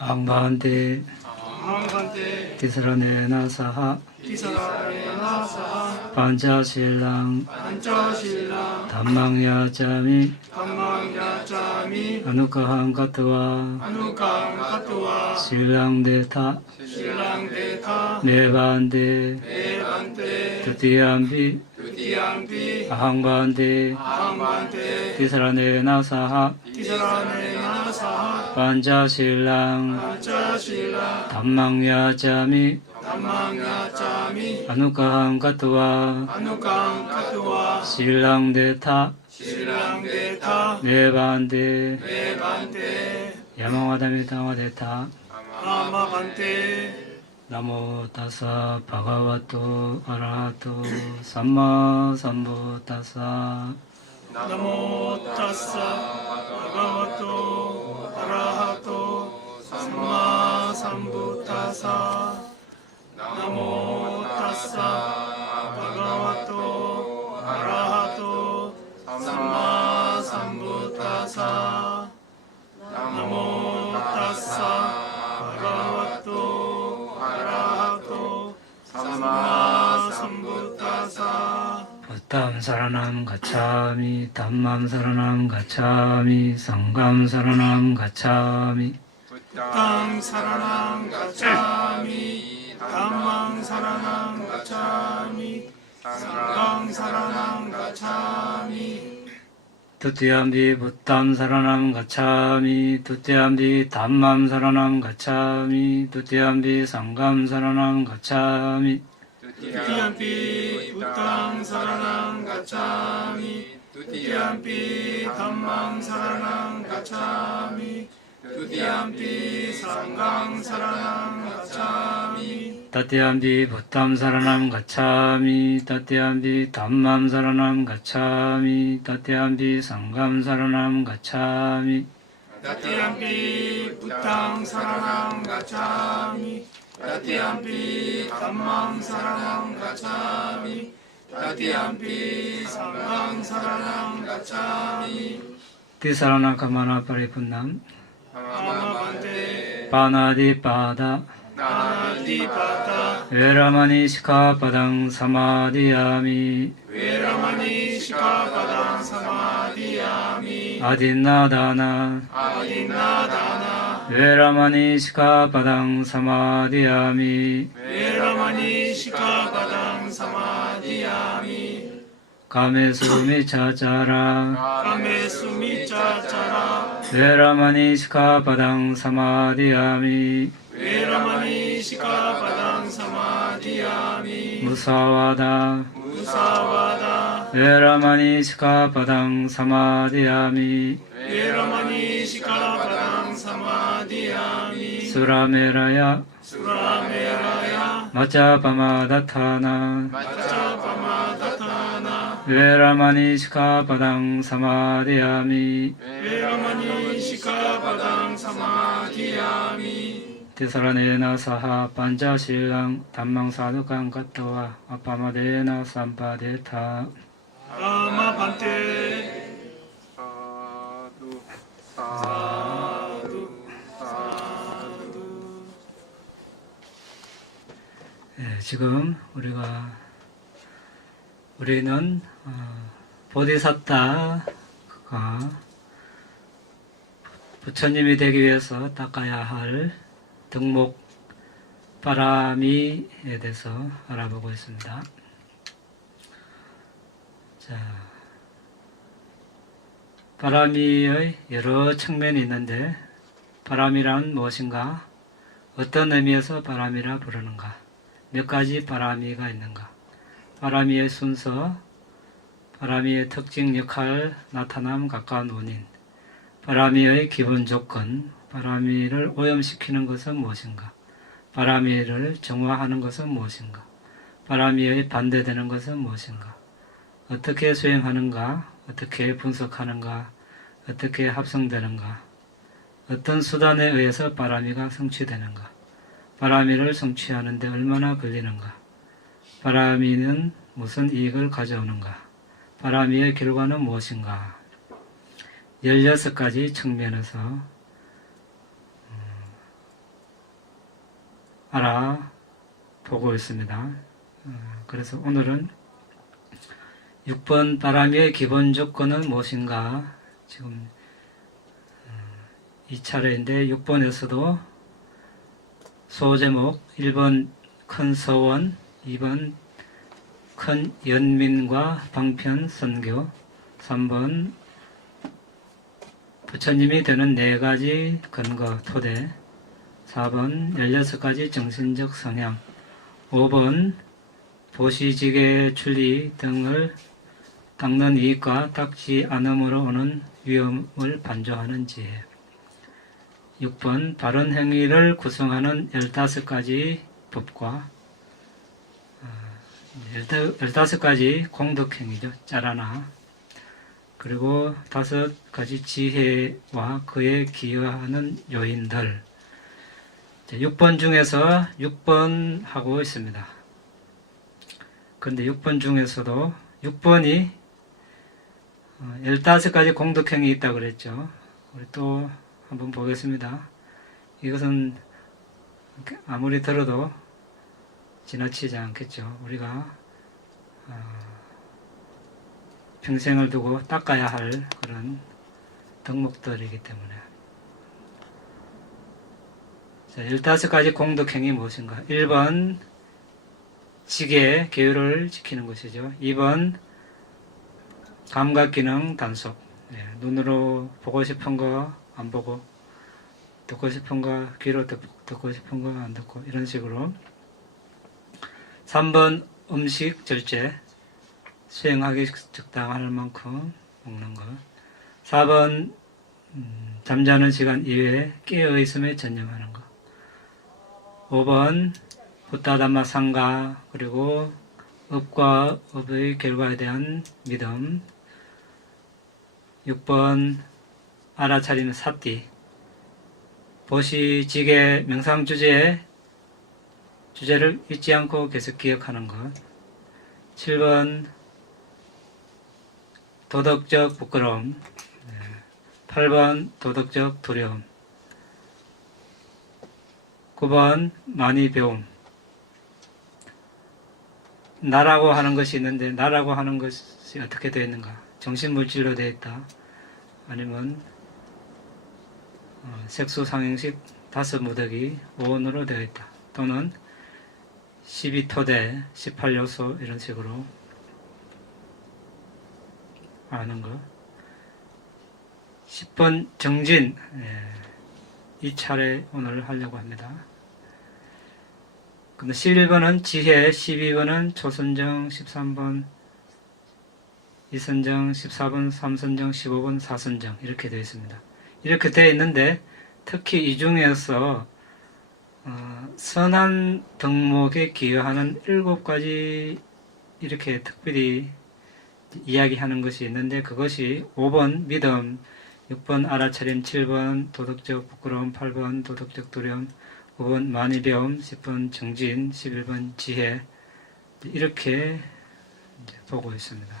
앙반테 앙반테 티스라네나 사하 티사라레나 사하 반자실랑 안짜실라 담망야자미 담망야자미 아누카한 가트와 아누강 카투와 실랑데타 실랑데타 네반데 에반테 드티암비 두디암비 아항반데 앙반테 티스라네나 사하 티사라레나 사하 반자실랑 안짜실라 담망야자미 담망야자미 아누카한 가트와 아누강 카투와 실랑데타 실랑데타 네반데 에반테 야마와다미타와데타 아마반테 나모 타사 바가와토 아라하토 삼마 삼부타사 나모 타사 바가와토 아라하토 삼마 삼부타사 나모 타사 바가와토 아라하토 삼마 삼부타사 나모 타사 바가와토 아라하토 삼마 삼부타사 부탐 사라남 가차미 담맘 사라남 가차미 상감 사라남 가차미 땅 사라남 가차미 담망 사라남 가차미 상강 사라남 가차미 두띠암비 부탐 사라남 가차미 두띠암비 담맘 사라남 가차미 두띠암비 상감 사라남 가차미 두띠암피 부땅 사라남 가차미 두띠암피 담망 사라남 가차미 두띠암피 상강 사라남 가차미 따띠암비 부탐 사라남 가차미 따띠암비 담맘 사라남 가차미 따띠암비 상감 사라남 가차미 따띠암피 부땅 사라남 가차미 따띠암피 담망 사라남 가차미 따띠암피 상강 사라남 가차미 티사라나 가마나 파리푼남 아마반테 파나디 파다 나나디바타 웨라마니 시카파당 사마디야미 웨라마니 시카바당 사마디야미 아딘나다나 아딘나다나 웨라마니 시카파당 사마디야미 웨라마니 시카바당 사마디야미 가메수미 차차라 까메수미 짜짜라 웨라마니 시카파당 사마디야미 웨라마니 시카바당 사마디야미 무사와다 무사와다 웨라마니 시카파당 사마디야미 웨라마니 시카바당 사마디야미 수라메라야 수라메라야 마짜파마다타나 마짜파마다타나 웨라마니 시카파당 사마디야미 웨라마니 시카바당 사마디야미 티사라네나 사하 반자실랑 담망사두강 가토와 아파마데나 삼파데타 아마반테 사두 사두 지금 우리는 보디사타가 부처님이 되기 위해서 닦아야 할 덕목 바라미에 대해서 알아보고 있습니다. 자, 바라미의 여러 측면이 있는데 바람이란 무엇인가? 어떤 의미에서 바람이라 부르는가? 몇 가지 바라미가 있는가? 바라미의 순서, 바라미의 특징, 역할, 나타남, 가까운 원인, 바라미의 기본 조건, 바라미를 오염시키는 것은 무엇인가? 바라미를 정화하는 것은 무엇인가? 바라미의 반대되는 것은 무엇인가? 어떻게 수행하는가? 어떻게 분석하는가? 어떻게 합성되는가? 어떤 수단에 의해서 바라미가 성취되는가? 바라미를 성취하는데 얼마나 걸리는가? 바라미는 무슨 이익을 가져오는가? 바라미의 결과는 무엇인가? 16가지 측면에서 알아보고 있습니다. 그래서 오늘은 6번 바람의 기본 조건은 무엇인가? 지금 이 차례인데 6번에서도 소제목 1번 큰 서원, 2번 큰 연민과 방편 선교, 3번 부처님이 되는 4가지 근거 토대, 4번 16가지 정신적 성향, 5번 보시지계 출리 등을 닦는 이익과 닦지 않음으로 오는 위험을 반조하는 지혜, 6번 바른 행위를 구성하는 15가지 법과 15가지 공덕행위죠. 짤하나. 그리고 5가지 지혜와 그에 기여하는 요인들. 6번 중에서 6번 하고 있습니다. 그런데 6번 중에서도 6번이 15가지 공덕행위 있다고 그랬죠. 우리 또 한번 보겠습니다. 이것은 아무리 들어도 지나치지 않겠죠. 우리가 평생을 두고 닦아야 할 그런 덕목들이기 때문에. 자, 15가지 공덕행위 무엇인가? 1번 지계, 계율을 지키는 것이죠. 2번 감각기능 단속. 눈으로 보고 싶은 거 안 보고, 듣고 싶은 거 귀로 듣고 싶은 거 안 듣고, 이런 식으로. 3번 음식 절제, 수행하기 적당할 만큼 먹는 것. 4번 잠자는 시간 이외에 깨어있음에 전념하는 것. 5번 부타담마 상가, 그리고 업과 업의 결과에 대한 믿음. 6번 알아차리는 사띠, 보시지계 명상 주제를 잊지 않고 계속 기억하는 것. 7번 도덕적 부끄러움, 8번 도덕적 두려움, 9번 많이 배움. 나라고 하는 것이 있는데 나라고 하는 것이 어떻게 되어 있는가? 정신물질로 되어 있다. 아니면 색소상행식 5무더기 5원으로 되어 있다. 또는 12토대 18요소 이런 식으로 아는 거. 10번 정진, 이 차례 오늘 하려고 합니다. 근데 11번은 지혜, 12번은 초선정, 13번 이선정, 14번 삼선정, 15번 사선정 이렇게 되어 있습니다. 이렇게 되어 있는데 특히 이 중에서 선한 덕목에 기여하는 7가지 이렇게 특별히 이야기하는 것이 있는데, 그것이 5번 믿음, 6번 알아차림, 7번 도덕적 부끄러움, 8번 도덕적 두려움, 5번 많이 배움, 10번 정진, 11번 지혜, 이렇게 보고 있습니다.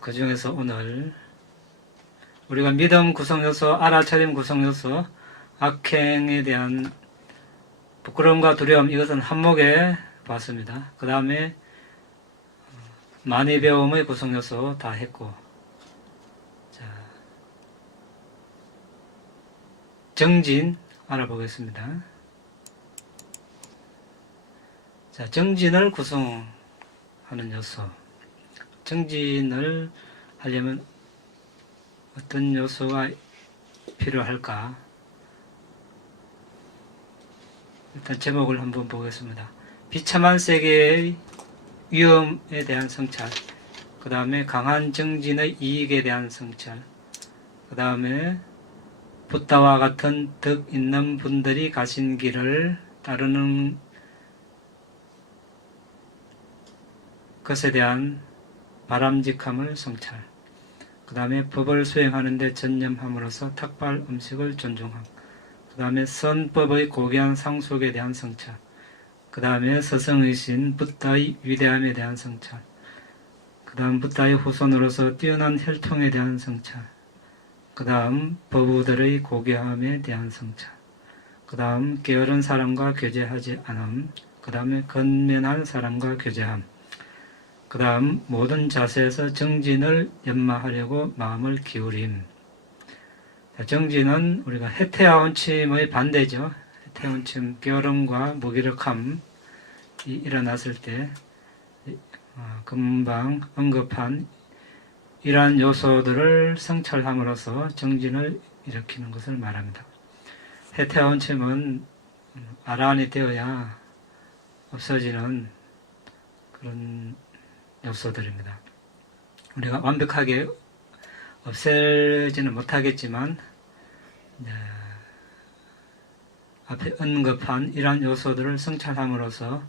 그 중에서 오늘 우리가 믿음 구성요소, 알아차림 구성요소, 악행에 대한 부끄러움과 두려움, 이것은 한목에 봤습니다. 그 다음에 많이 배움의 구성요소 다 했고, 자, 정진 알아보겠습니다. 자, 정진을 구성하는 요소. 정진을 하려면 어떤 요소가 필요할까? 일단 제목을 한번 보겠습니다. 비참한 세계의 위험에 대한 성찰, 그 다음에 강한 정진의 이익에 대한 성찰, 그 다음에 붓다와 같은 덕 있는 분들이 가신 길을 따르는 것에 대한 바람직함을 성찰, 그 다음에 법을 수행하는 데 전념함으로써 탁발 음식을 존중함, 그 다음에 선법의 고귀한 상속에 대한 성찰, 그 다음에 서성의신 붓다의 위대함에 대한 성찰, 그 다음 붓다의 후손으로서 뛰어난 혈통에 대한 성찰, 그 다음 법우들의 고귀함에 대한 성찰, 그 다음 게으른 사람과 교제하지 않음, 그 다음에 건면한 사람과 교제함, 그 다음 모든 자세에서 정진을 연마하려고 마음을 기울임. 자, 정진은 우리가 해태아원침의 반대죠. 해태아원침, 게으름과 무기력함이 일어났을 때 금방 언급한 이러한 요소들을 성찰함으로써 정진을 일으키는 것을 말합니다. 해태아원침은 아란이 되어야 없어지는 그런 요소들입니다. 우리가 완벽하게 없애지는 못하겠지만 앞에 언급한 이러한 요소들을 성찰함으로써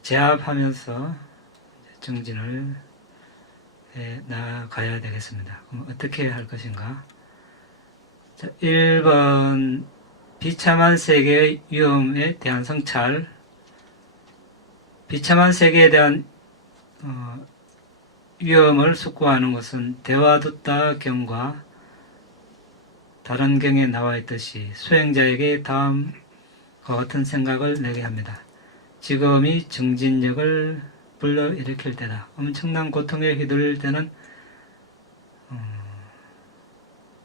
제압하면서 정진을 해 나가야 되겠습니다. 그럼 어떻게 할 것인가? 자, 1번 비참한 세계의 위험에 대한 성찰. 비참한 세계에 대한 위험을 숙고하는 것은 대화듣다 경과 다른 경에 나와 있듯이 수행자에게 다음과 같은 생각을 내게 합니다. 지금이 정진력을 불러일으킬 때다. 엄청난 고통에 휘둘릴 때는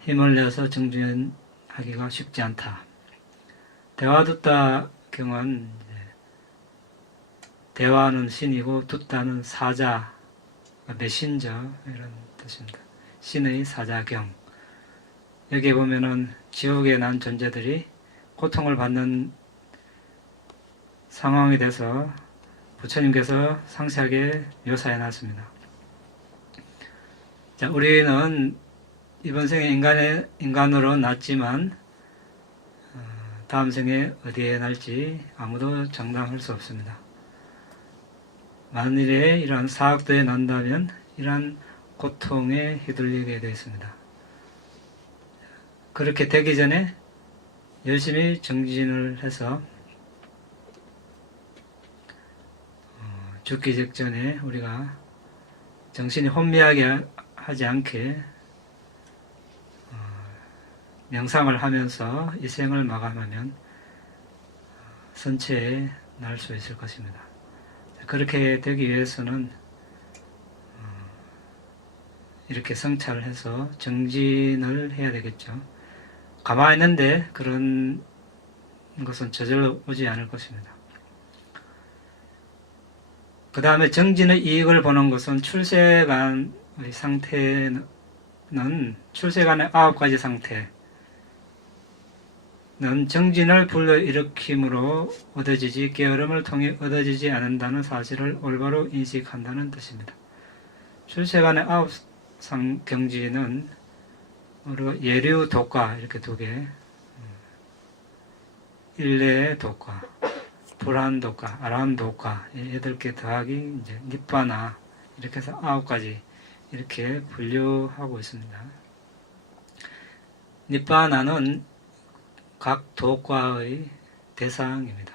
힘을 내서 정진하기가 쉽지 않다. 대화듣다 경은 대화는 신이고 듣다는 사자, 메신저 이런 뜻입니다. 신의 사자경. 여기 보면은 지옥에 난 존재들이 고통을 받는 상황에 대해서 부처님께서 상세하게 묘사해 놨습니다. 자, 우리는 이번 생에 인간으로 났지만 다음 생에 어디에 날지 아무도 장담할 수 없습니다. 만일에 이러한 사학도에 난다면 이러한 고통에 휘둘리게 되어 있습니다. 그렇게 되기 전에 열심히 정진을 해서 죽기 직전에 우리가 정신이 혼미하게 하지 않게 명상을 하면서 이 생을 마감하면 선체에 날 수 있을 것입니다. 그렇게 되기 위해서는 이렇게 성찰을 해서 정진을 해야 되겠죠. 가만히 있는데 그런 것은 저절로 오지 않을 것입니다. 그 다음에 정진의 이익을 보는 것은 출세간의 상태는 출세간의 9가지 상태는 정진을 불러일으킴으로 얻어지지 깨어름을 통해 얻어지지 않는다는 사실을 올바로 인식한다는 뜻입니다. 출세간의 9경지는 우리가 예류 독과 이렇게 두 개, 일례 독과, 불한 독과, 아란 독과 8개 더하기 이제 니빠나 이렇게 해서 9가지 이렇게 분류하고 있습니다. 니빠나는 각 독과의 대상입니다.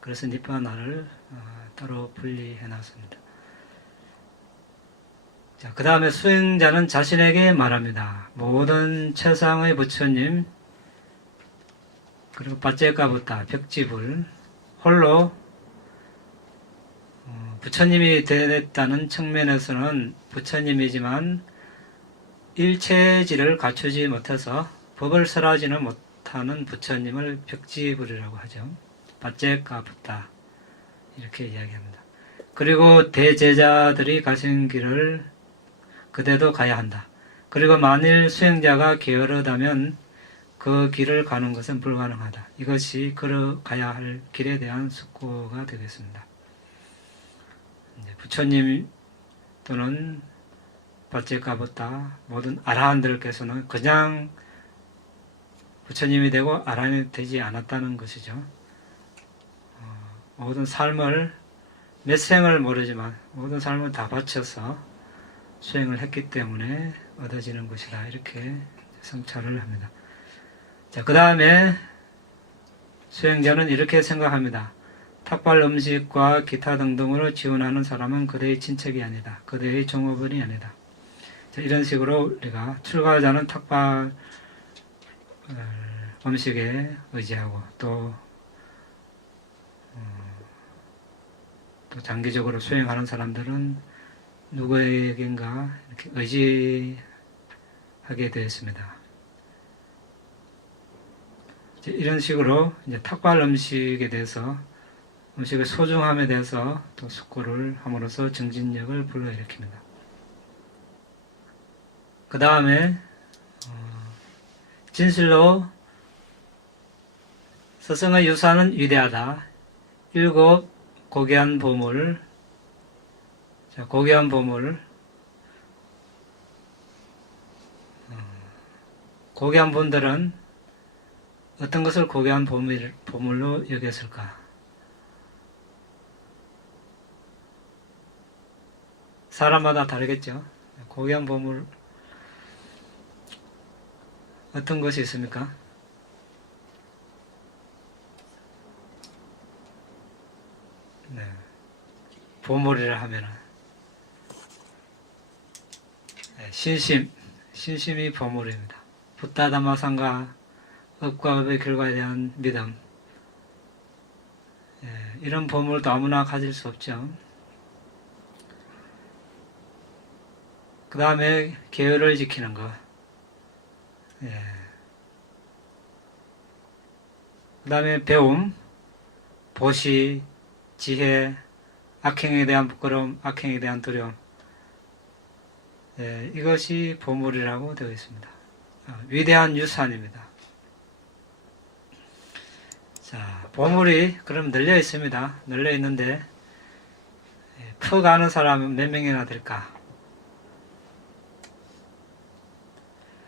그래서 니빠나를 따로 분리해 놨습니다. 자, 그 다음에 수행자는 자신에게 말합니다. 모든 최상의 부처님 그리고 빠째까부타 벽지불 홀로 부처님이 되었다는 측면에서는 부처님이지만 일체질을 갖추지 못해서 법을 설하지는 못하는 부처님을 벽지불이라고 하죠. 빠째까부타 이렇게 이야기합니다. 그리고 대제자들이 가신 길을 그대도 가야 한다. 그리고 만일 수행자가 게으르다면 그 길을 가는 것은 불가능하다. 이것이 걸어가야 할 길에 대한 숙고가 되겠습니다. 부처님 또는 빠째까부타 모든 아라한들께서는 그냥 부처님이 되고 아라한이 되지 않았다는 것이죠. 모든 삶을 몇 생을 모르지만 모든 삶을 다 바쳐서 수행을 했기 때문에 얻어지는 것이다. 이렇게 성찰을 합니다. 자, 그 다음에 수행자는 이렇게 생각합니다. 탁발 음식과 기타 등등으로 지원하는 사람은 그대의 친척이 아니다. 그대의 종업원이 아니다. 자, 이런 식으로 우리가 출가자는 탁발과 음식에 의지하고 또 장기적으로 수행하는 사람들은 누구에겐가 이렇게 의지하게 되었습니다. 이런 식으로 이제 탁발 음식에 대해서 음식의 소중함에 대해서 또 숙고를 함으로써 정진력을 불러일으킵니다. 그 다음에 진실로 스승의 유산은 위대하다. 7 고귀한 보물. 자, 고귀한 보물. 고귀한 분들은 어떤 것을 고귀한 보물로 여겼을까? 사람마다 다르겠죠. 고귀한 보물 어떤 것이 있습니까? 네. 보물이라 하면은 신심이 보물입니다. 붓다담마상과 업과 업의 결과에 대한 믿음, 이런 보물도 아무나 가질 수 없죠. 그 다음에 계율을 지키는 것, 그 다음에 배움, 보시, 지혜, 악행에 대한 부끄러움, 악행에 대한 두려움, 이것이 보물이라고 되어 있습니다. 위대한 유산입니다. 자, 보물이 그럼 널려 있습니다. 널려 있는데 퍼가는 사람은 몇 명이나 될까?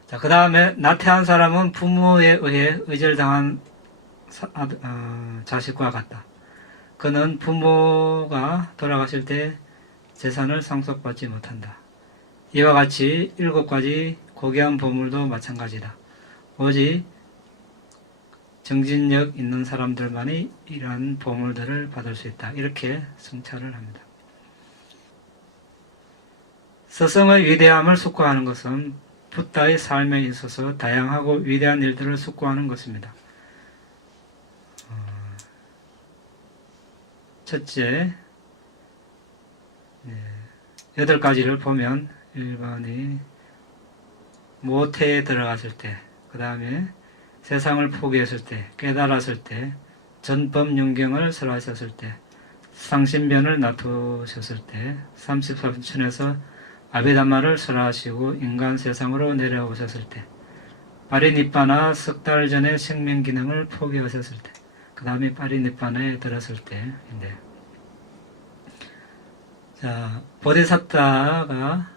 자, 그 다음에 나태한 사람은 부모에 의해 의절당한 자식과 같다. 그는 부모가 돌아가실 때 재산을 상속받지 못한다. 이와 같이 7가지 고귀한 보물도 마찬가지다. 오직 정진력 있는 사람들만이 이러한 보물들을 받을 수 있다. 이렇게 성찰을 합니다. 스승의 위대함을 숙고하는 것은 붓다의 삶에 있어서 다양하고 위대한 일들을 숙고하는 것입니다. 첫째, 8가지를 보면 1번이 모태에 들어갔을 때, 그 다음에 세상을 포기했을 때, 깨달았을 때, 전법윤경을 설하셨을 때, 상신변을 놔두셨을 때, 33층에서 아비담마를 설하시고 인간 세상으로 내려오셨을 때, 파리니빠나 석 달 전에 생명기능을 포기하셨을 때, 그 다음에 파리니빠나에 들었을 때인데, 자, 보디사tta가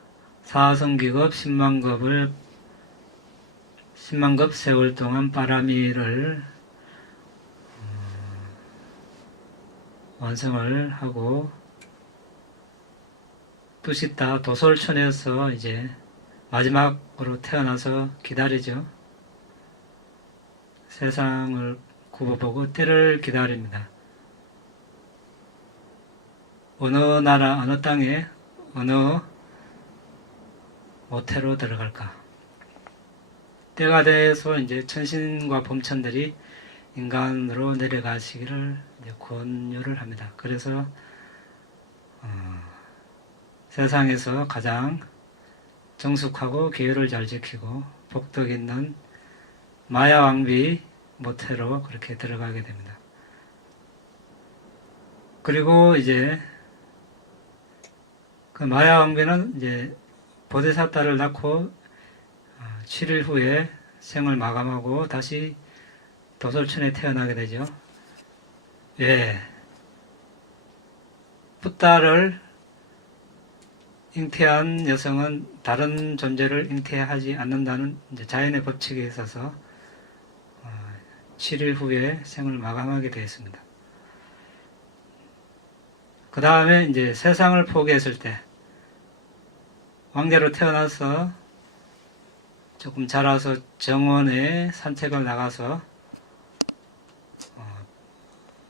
사성기급 10만급 세월 동안 빠라미를 완성을 하고 두시타 도솔촌에서 이제 마지막으로 태어나서 기다리죠. 세상을 굽어보고 때를 기다립니다. 어느 나라, 어느 땅에, 어느 모태로 들어갈까? 때가 돼서 이제 천신과 범천들이 인간으로 내려가시기를 이제 권유를 합니다. 그래서 세상에서 가장 정숙하고 계율을 잘 지키고 복덕 있는 마야 왕비 모태로 그렇게 들어가게 됩니다. 그리고 이제 그 마야 왕비는 이제 보디사tta를 낳고 7일 후에 생을 마감하고 다시 도솔천에 태어나게 되죠. 붓다를 잉태한 여성은 다른 존재를 잉태하지 않는다는 이제 자연의 법칙에 있어서 7일 후에 생을 마감하게 되었습니다. 그 다음에 이제 세상을 포기했을 때 왕자로 태어나서 조금 자라서 정원에 산책을 나가서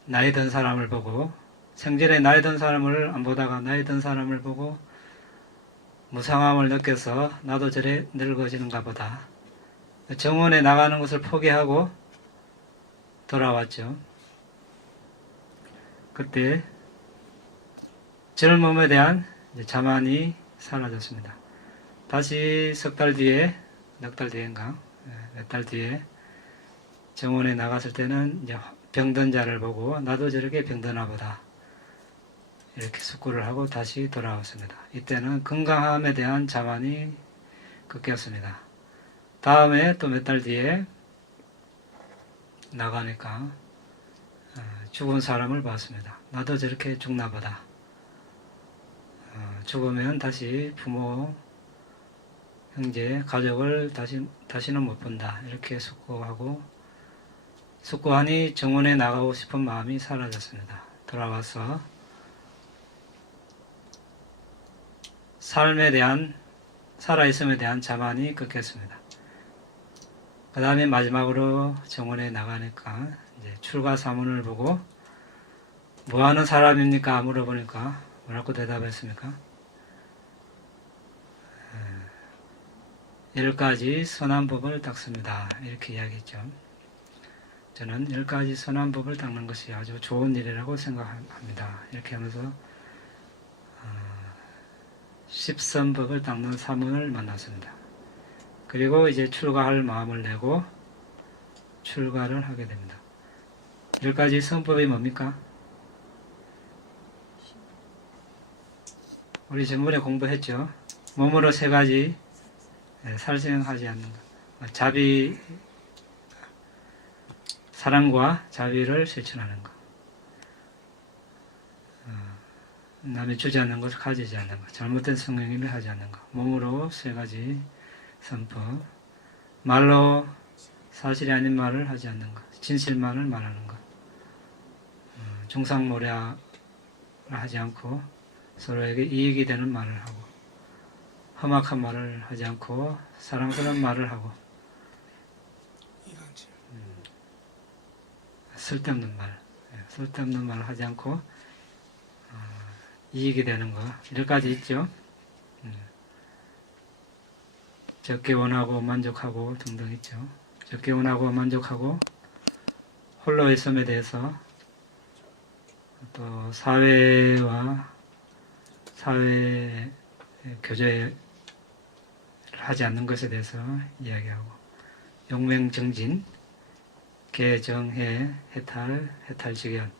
나이 든 사람을 보고 생전에 나이 든 사람을 안 보다가 나이 든 사람을 보고 무상함을 느껴서 나도 저래 늙어지는가 보다. 정원에 나가는 것을 포기하고 돌아왔죠. 그때 젊음에 대한 이제 자만이 사라졌습니다. 다시 석 달 뒤에, 몇 달 뒤인가, 몇 달 뒤에 정원에 나갔을 때는 이제 병든 자를 보고 나도 저렇게 병드나 보다 이렇게 숙고를 하고 다시 돌아왔습니다. 이때는 건강함에 대한 자만이 꺾였습니다. 다음에 또 몇 달 뒤에 나가니까 죽은 사람을 봤습니다. 나도 저렇게 죽나 보다. 죽으면 다시 부모, 형제, 가족을 다시는 못 본다. 이렇게 숙고하니 정원에 나가고 싶은 마음이 사라졌습니다. 돌아와서 삶에 대한, 살아있음에 대한 자만이 꺾였습니다. 그 다음에 마지막으로 정원에 나가니까 이제 출가 사문을 보고 뭐 하는 사람입니까? 물어보니까 뭐라고 대답했습니까? 10가지 선한 법을 닦습니다. 이렇게 이야기했죠. 저는 10가지 선한 법을 닦는 것이 아주 좋은 일이라고 생각합니다. 이렇게 하면서 10선법을 닦는 사문을 만났습니다. 그리고 이제 출가할 마음을 내고 출가를 하게 됩니다. 10가지 선법이 뭡니까? 우리 전번에 공부했죠. 몸으로 3가지 살생하지 않는 것. 자비, 사랑과 자비를 실천하는 것. 남이 주지 않는 것을 가지지 않는 것. 잘못된 성행위를 하지 않는 것. 몸으로 3가지 선법. 말로 사실이 아닌 말을 하지 않는 것. 진실만을 말하는 것. 중상모략을 하지 않고 서로에게 이익이 되는 말을 하고, 험악한 말을 하지 않고 사랑스러운 말을 하고, 쓸데없는 말을 하지 않고 이익이 되는 거, 10가지 있죠. 적게 원하고 만족하고 등등 있죠. 적게 원하고 만족하고, 홀로 있음에 대해서, 또 사회 교제를 하지 않는 것에 대해서 이야기하고, 용맹정진, 개정해, 해탈직연,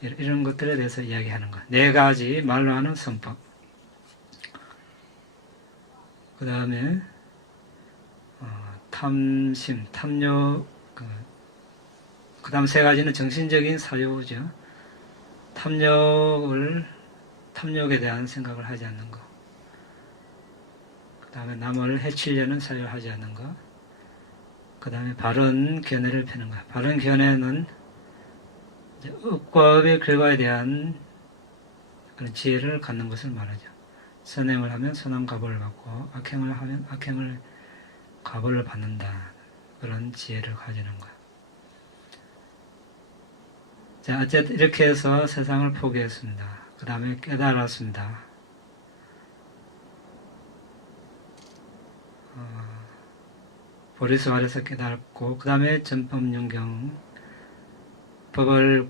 이런 것들에 대해서 이야기하는 것. 4가지 말로 하는 선법. 그 다음에 탐심, 탐욕, 그 다음 3가지는 정신적인 사유죠. 탐욕에 대한 생각을 하지 않는 것. 그 다음에 남을 해치려는 사유를 하지 않는 것. 그 다음에 바른 견해를 펴는 것. 바른 견해는 업과 업의 결과에 대한 그런 지혜를 갖는 것을 말하죠. 선행을 하면 선한 값을 받고, 악행을 하면 악행을 값을 받는다. 그런 지혜를 가지는 것. 자, 어쨌든 이렇게 해서 세상을 포기했습니다. 그 다음에 깨달았습니다. 보리스왈에서 깨달았고, 그 다음에 전법윤경 법을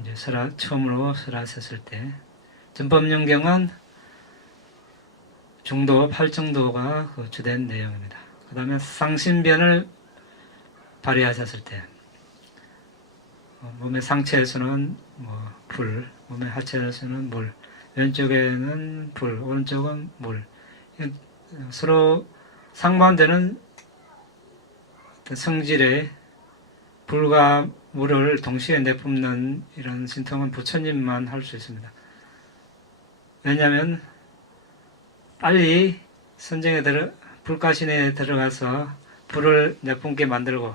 이제 처음으로 설하셨을 때, 전법윤경은 중도, 8정도가 그 주된 내용입니다. 그 다음에 상신변을 발휘하셨을 때, 몸의 상체에서는 불, 몸의 하체에서는 물, 왼쪽에는 불, 오른쪽은 물. 서로 상반되는 성질의 불과 물을 동시에 내뿜는 이런 신통은 부처님만 할 수 있습니다. 왜냐하면 빨리 불가신에 들어가서 불을 내뿜게 만들고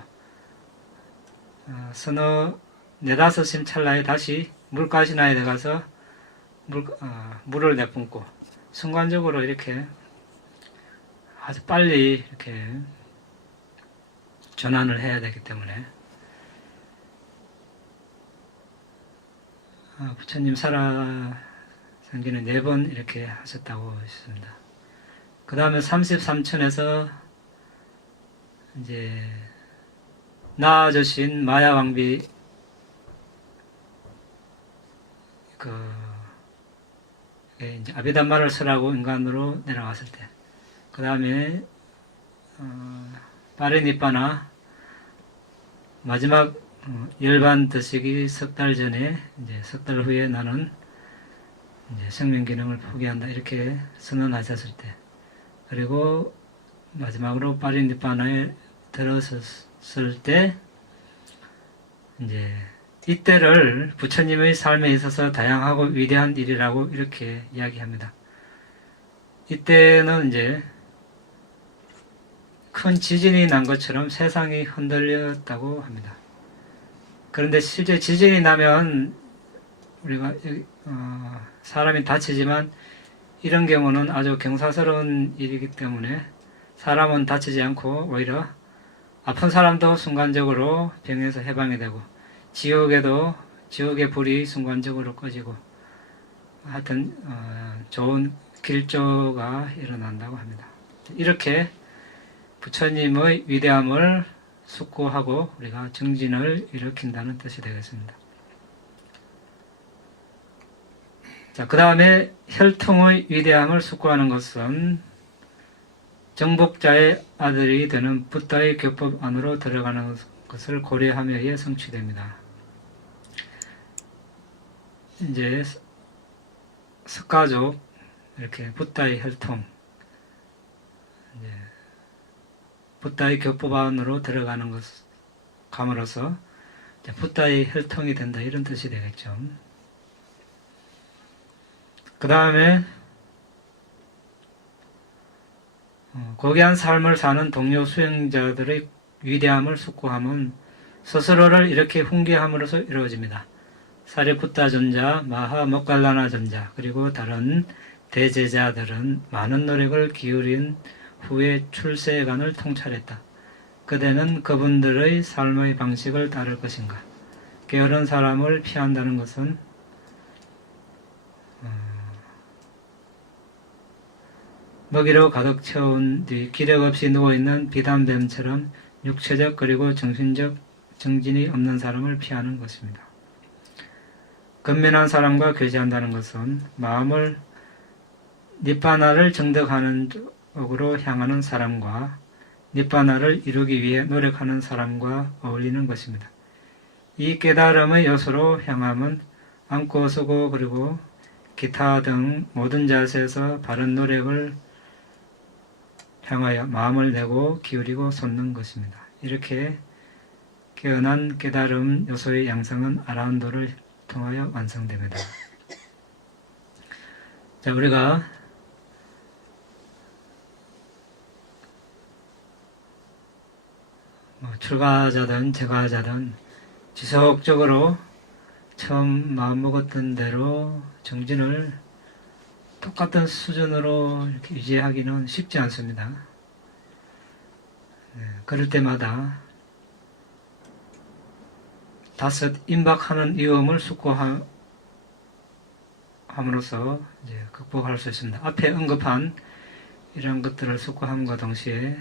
서너 4-5심 찰나에 다시 물가신하에 들어가서 물을 내뿜고, 순간적으로 이렇게 아주 빨리 이렇게 전환을 해야 되기 때문에 부처님 살아생기는 4번 이렇게 하셨다고 했습니다. 그 다음에 33촌에서 이제 나아주신 마야 왕비 이제 아비단마를 설하고 인간으로 내려갔을 때, 그 다음에 파리니빠나 마지막 열반 드시기 석 달 전에, 이제 석 달 후에 나는 이제 생명 기능을 포기한다 이렇게 선언하셨을 때, 그리고 마지막으로 파리니빠나에 들어섰을 때, 이제 이때를 부처님의 삶에 있어서 다양하고 위대한 일이라고 이렇게 이야기합니다. 이때는 이제 큰 지진이 난 것처럼 세상이 흔들렸다고 합니다. 그런데 실제 지진이 나면 우리가 사람이 다치지만 이런 경우는 아주 경사스러운 일이기 때문에 사람은 다치지 않고 오히려 아픈 사람도 순간적으로 병에서 해방이 되고 지옥의 불이 순간적으로 꺼지고 하여튼 좋은 길조가 일어난다고 합니다. 이렇게 부처님의 위대함을 숙고하고 우리가 정진을 일으킨다는 뜻이 되겠습니다. 자, 그 다음에 혈통의 위대함을 숙고하는 것은 정복자의 아들이 되는 붓다의 교법 안으로 들어가는 것을 고려하며에 성취됩니다. 이제 석가족, 이렇게 붓다의 혈통, 이제 붓다의 교법 안으로 들어가는 것, 감으로써 붓다의 혈통이 된다 이런 뜻이 되겠죠. 그 다음에 고귀한 삶을 사는 동료 수행자들의 위대함을 숙고함은 스스로를 이렇게 훈계함으로써 이루어집니다. 사리푸타 존자, 마하 모갈라나 존자, 그리고 다른 대제자들은 많은 노력을 기울인 후에 출세관을 통찰했다. 그대는 그분들의 삶의 방식을 따를 것인가? 게으른 사람을 피한다는 것은 먹이로 가득 채운 뒤 기력 없이 누워있는 비단뱀처럼 육체적 그리고 정신적 정진이 없는 사람을 피하는 것입니다. 근면한 사람과 교제한다는 것은 마음을 니빠나를 정득하는 쪽으로 향하는 사람과 니빠나를 이루기 위해 노력하는 사람과 어울리는 것입니다. 이 깨달음의 요소로 향함은 앉고 서고 그리고 기타 등 모든 자세에서 바른 노력을 향하여 마음을 내고 기울이고 솟는 것입니다. 이렇게 깨어난 깨달음 요소의 양성은 아라한도를 통하여 완성됩니다. 자, 우리가 출가자든 재가자든 지속적으로 처음 마음먹었던 대로 정진을 똑같은 수준으로 이렇게 유지하기는 쉽지 않습니다. 그럴 때마다 다섯 임박하는 위험을 숙고함으로써 이제 극복할 수 있습니다. 앞에 언급한 이런 것들을 숙고함과 동시에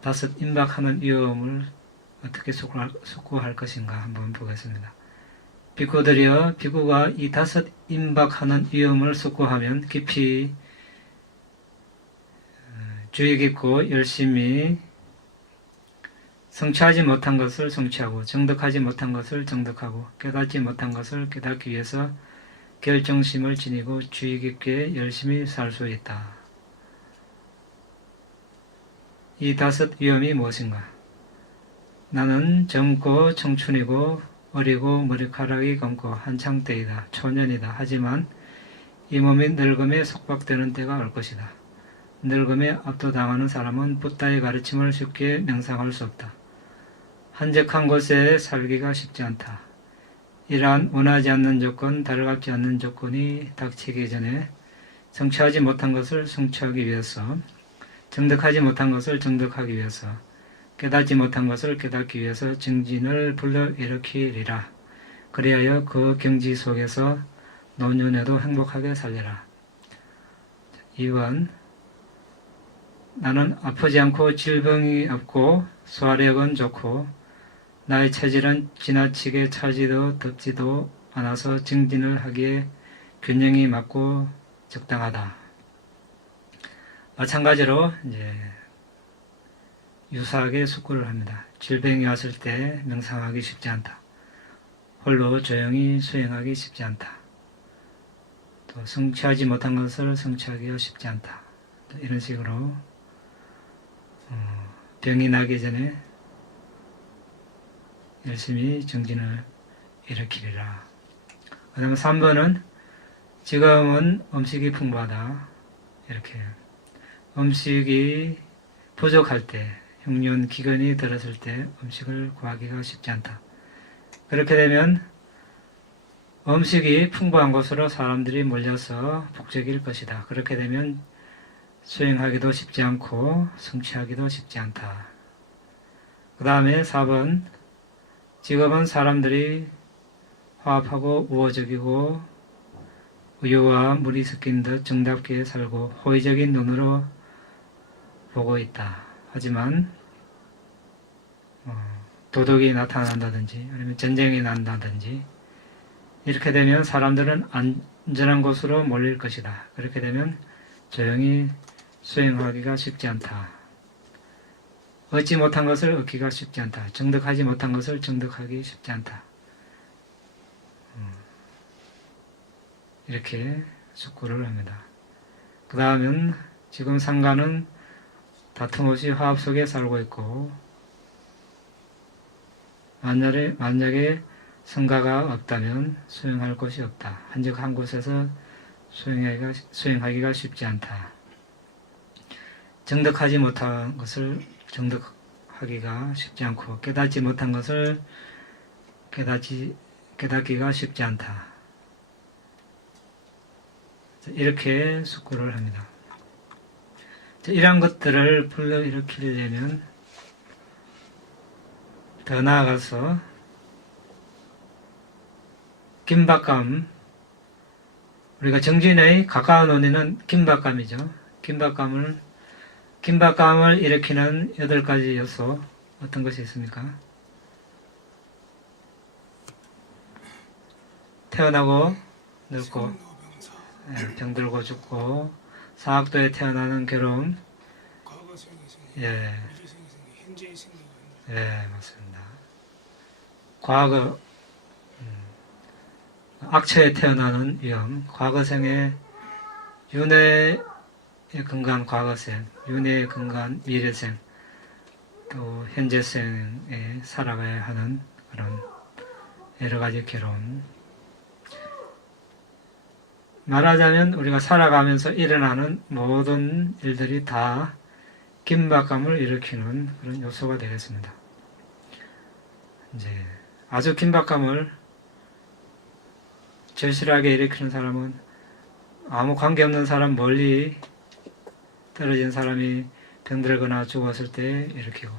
다섯 임박하는 위험을 어떻게 숙고할 것인가 한번 보겠습니다. 비구들이여, 비구가 이 다섯 임박하는 위험을 숙고하면 깊이 주의 깊고 열심히 성취하지 못한 것을 성취하고 정득하지 못한 것을 정득하고 깨닫지 못한 것을 깨닫기 위해서 결정심을 지니고 주의 깊게 열심히 살 수 있다. 이 다섯 위험이 무엇인가? 나는 젊고 청춘이고 어리고 머리카락이 검고 한창 때이다. 초년이다. 하지만 이 몸이 늙음에 속박되는 때가 올 것이다. 늙음에 압도당하는 사람은 붓다의 가르침을 쉽게 명상할 수 없다. 한적한 곳에 살기가 쉽지 않다. 이러한 원하지 않는 조건, 달갑지 않는 조건이 닥치기 전에 성취하지 못한 것을 성취하기 위해서, 정득하지 못한 것을 정득하기 위해서, 깨닫지 못한 것을 깨닫기 위해서 정진을 불러일으키리라. 그리하여 그 경지 속에서 노년에도 행복하게 살리라. 2번 나는 아프지 않고 질병이 없고 소화력은 좋고 나의 체질은 지나치게 차지도 덥지도 않아서 증진을 하기에 균형이 맞고 적당하다. 마찬가지로 이제 유사하게 숙고를 합니다. 질병이 왔을 때 명상하기 쉽지 않다. 홀로 조용히 수행하기 쉽지 않다. 또 성취하지 못한 것을 성취하기가 쉽지 않다. 이런 식으로 병이 나기 전에 열심히 정진을 일으키리라. 그 다음에 3번은 지금은 음식이 풍부하다. 이렇게 음식이 부족할 때, 흉년 기근이 들었을 때 음식을 구하기가 쉽지 않다. 그렇게 되면 음식이 풍부한 곳으로 사람들이 몰려서 북적일 것이다. 그렇게 되면 수행하기도 쉽지 않고 성취하기도 쉽지 않다. 그 다음에 4번 지금은 사람들이 화합하고 우호적이고 우유와 물이 섞인 듯 정답게 살고 호의적인 눈으로 보고 있다. 하지만 도둑이 나타난다든지 아니면 전쟁이 난다든지 이렇게 되면 사람들은 안전한 곳으로 몰릴 것이다. 그렇게 되면 조용히 수행하기가 쉽지 않다. 얻지 못한 것을 얻기가 쉽지 않다. 정득하지 못한 것을 정득하기 쉽지 않다. 이렇게 숙고를 합니다. 그 다음은 지금 상가는 다툼 없이 화합 속에 살고 있고 만약에 성가가 없다면 수행할 곳이 없다. 한즉 한 곳에서 수행하기가 쉽지 않다. 정득하지 못한 것을 정득하기가 쉽지 않고 깨닫지 못한 것을 깨닫기가 쉽지 않다. 이렇게 숙고를 합니다. 이러한 것들을 불러일으키려면 더 나아가서 긴박감, 우리가 정진의 가까운 원인은 긴박감이죠. 긴박감을 일으키는 8가지 요소 어떤 것이 있습니까? 태어나고 늙고 병들고 죽고 사학도에 태어나는 괴로움, 맞습니다. 과거 악처에 태어나는 위험, 과거생의 윤회에 근간 과거생, 윤회에 근간 미래생, 또 현재생에 살아가야 하는 그런 여러 가지 괴로움. 말하자면 우리가 살아가면서 일어나는 모든 일들이 다 긴박감을 일으키는 그런 요소가 되겠습니다. 이제 아주 긴박감을 절실하게 일으키는 사람은 아무 관계없는 사람, 멀리 떨어진 사람이 병들거나 죽었을 때 일으키고,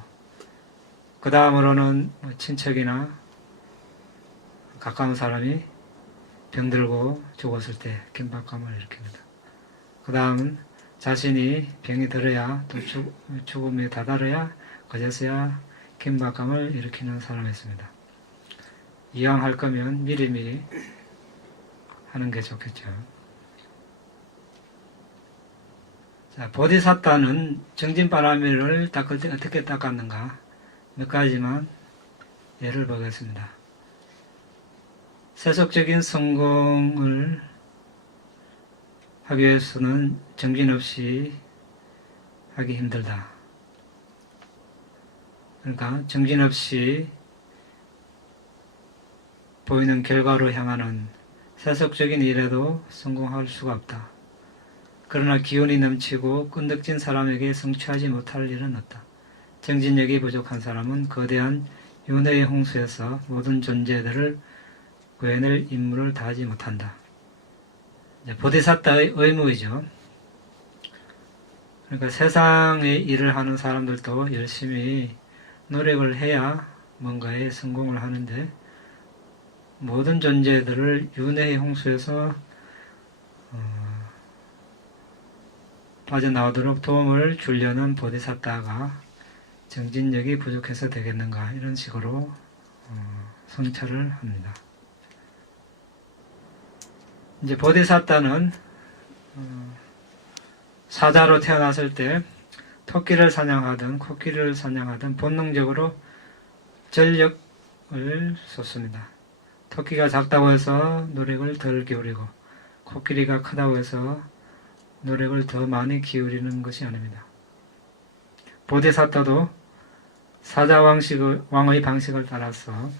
그 다음으로는 친척이나 가까운 사람이 병들고 죽었을 때 긴박감을 일으킵니다. 그 다음은 자신이 병이 들어야 또 죽음에 다다르야 그제서야 긴박감을 일으키는 사람이 있습니다. 이왕 할 거면 미리미리 하는 게 좋겠죠. 자, 보디사타는 정진바라미를 닦을 때 어떻게 닦았는가? 몇 가지만 예를 보겠습니다. 세속적인 성공을 하기 위해서는 정진없이 하기 힘들다. 그러니까 정진없이 보이는 결과로 향하는 세속적인 일에도 성공할 수가 없다. 그러나 기운이 넘치고 끈덕진 사람에게 성취하지 못할 일은 없다. 정진력이 부족한 사람은 거대한 윤회의 홍수에서 모든 존재들을 구해낼 임무를 다하지 못한다. 보디사타의 의무이죠. 그러니까 세상의 일을 하는 사람들도 열심히 노력을 해야 뭔가에 성공을 하는데, 모든 존재들을 윤회의 홍수에서 빠져나오도록 도움을 주려는 보디사tta가 정진력이 부족해서 되겠는가, 이런 식으로 성찰을 합니다. 이제 보디사tta는 사자로 태어났을 때 토끼를 사냥하든 코끼리를 사냥하든 본능적으로 전력을 쏟습니다. 토끼가 작다고 해서 노력을 덜 기울이고 코끼리가 크다고 해서 노력을 더 많이 기울이는 것이 아닙니다. 보디사tta도 사자 왕의 방식을 따라서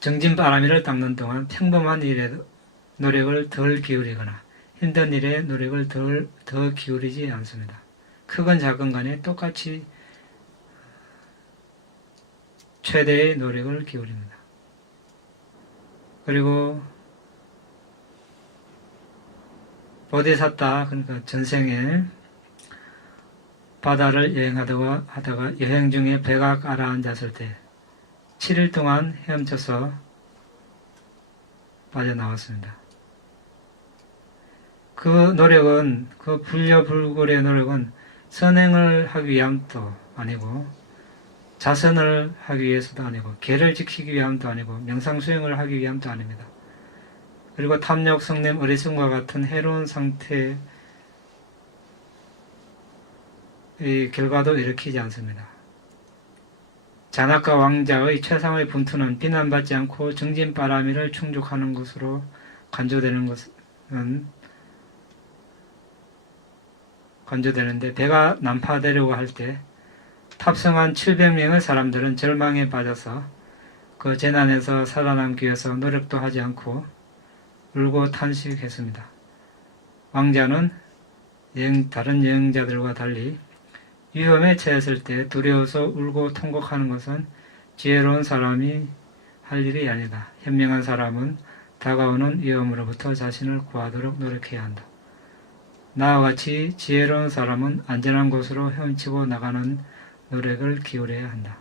정진바라미를 닦는 동안 평범한 일에 노력을 덜 기울이거나 힘든 일에 노력을 더 기울이지 않습니다. 크건 작건 간에 똑같이 최대의 노력을 기울입니다. 그리고 보디사tta, 그러니까 전생에 바다를 여행하다가 여행 중에 배가 가라앉았을 때 7일 동안 헤엄쳐서 빠져나왔습니다. 그 노력은, 그 불려불굴의 노력은 선행을 하기 위함도 아니고 자선을 하기 위해서도 아니고 계를 지키기 위함도 아니고 명상수행을 하기 위함도 아닙니다. 그리고 탐욕, 성냄, 어리석음과 같은 해로운 상태의 결과도 일으키지 않습니다. 잔악과 왕자의 최상의 분투는 비난받지 않고 정진바라미를 충족하는 것으로 간주되는데 배가 난파되려고 할 때 탑승한 700명의 사람들은 절망에 빠져서 그 재난에서 살아남기 위해서 노력도 하지 않고 울고 탄식했습니다. 왕자는 다른 여행자들과 달리 위험에 처했을 때 두려워서 울고 통곡하는 것은 지혜로운 사람이 할 일이 아니다. 현명한 사람은 다가오는 위험으로부터 자신을 구하도록 노력해야 한다. 나와 같이 지혜로운 사람은 안전한 곳으로 헤엄치고 나가는 노력을 기울여야 한다.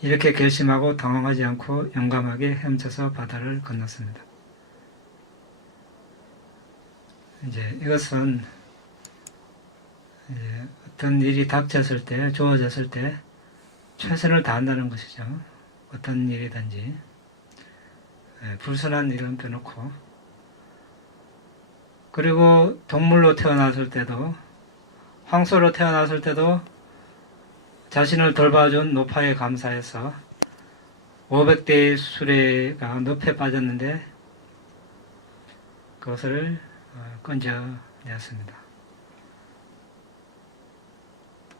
이렇게 결심하고 당황하지 않고 용감하게 헤엄쳐서 바다를 건넜습니다. 이제 이것은 어떤 일이 닥쳤을 때, 주어졌을 때 최선을 다한다는 것이죠. 어떤 일이든지 불순한 일은 빼놓고. 그리고 동물로 태어났을 때도, 황소로 태어났을 때도 자신을 돌봐준 노파에 감사해서 500대의 수레가 늪에 빠졌는데 그것을 건져내었습니다.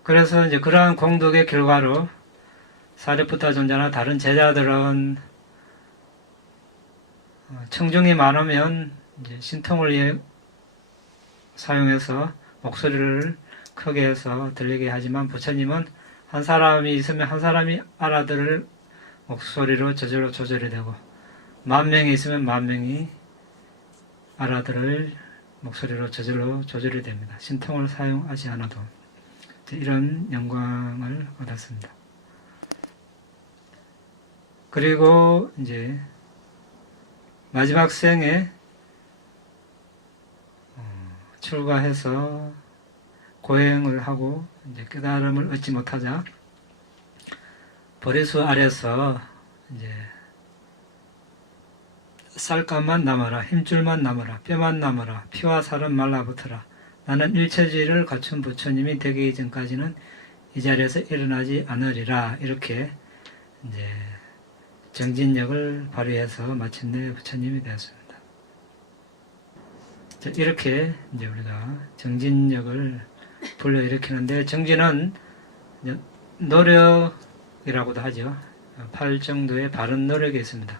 그래서 이제 그러한 공덕의 결과로 사리푸타 존자나 다른 제자들은 청중이 많으면 이제 신통을 사용해서 목소리를 크게 해서 들리게 하지만 부처님은 한 사람이 있으면 한 사람이 알아들을 목소리로 저절로 조절이 되고 10,000명이 있으면 10,000명이 알아들을 목소리로 저절로 조절이 됩니다. 신통을 사용하지 않아도. 이런 영광을 얻었습니다. 그리고 이제 마지막 생에 출가해서 고행을 하고 이제 깨달음을 얻지 못하자 보리수 아래서 이제 쌀감만 남아라, 힘줄만 남아라, 뼈만 남아라, 피와 살은 말라붙어라. 나는 일체주의를 갖춘 부처님이 되기 이전까지는 이 자리에서 일어나지 않으리라. 이렇게 이제 정진력을 발휘해서 마침내 부처님이 되었습니다. 자, 이렇게 이제 우리가 정진력을 불러일으키는데, 정진은 노력이라고도 하죠. 8 정도의 바른 노력이 있습니다.